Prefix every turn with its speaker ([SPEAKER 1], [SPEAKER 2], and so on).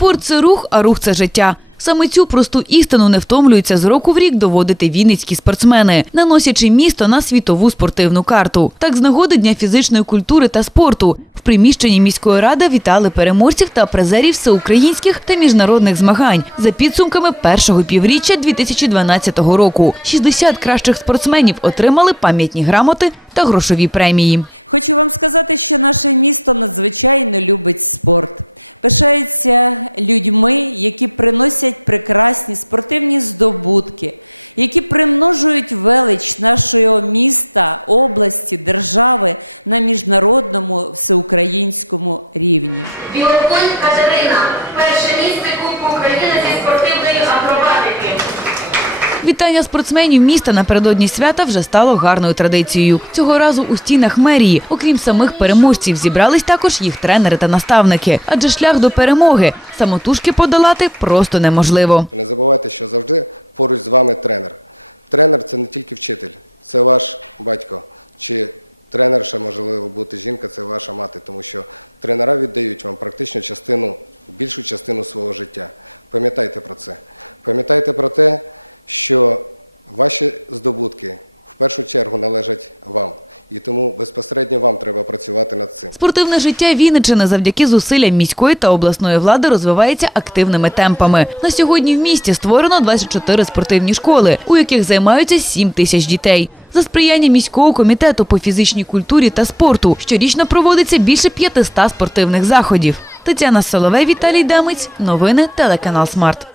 [SPEAKER 1] Спорт це рух, а рух це життя. Саме цю просту істину не втомлюються з року в рік доводити вінницькі спортсмени, наносячи місто на світову спортивну карту. Так, з нагоди Дня фізичної культури та спорту в приміщенні міської ради вітали переможців та призерів всеукраїнських та міжнародних змагань за підсумками першого півріччя 2012 року. 60 кращих спортсменів отримали пам'ятні грамоти та грошові премії.
[SPEAKER 2] Білоконь Катерина. Перше місце Кубку України зі спортивної акробатики.
[SPEAKER 1] Вітання спортсменів міста напередодні свята вже стало гарною традицією. Цього разу у стінах мерії, окрім самих переможців, зібрались також їх тренери та наставники. Адже шлях до перемоги самотужки подолати просто неможливо. Спортивне життя Вінниччини завдяки зусиллям міської та обласної влади розвивається активними темпами. На сьогодні в місті створено 24 спортивні школи, у яких займаються 7 тисяч дітей. За сприяння міського комітету по фізичній культурі та спорту щорічно проводиться більше 500 спортивних заходів. Тетяна Соловей, Віталій Дамець. Новини телеканал Смарт.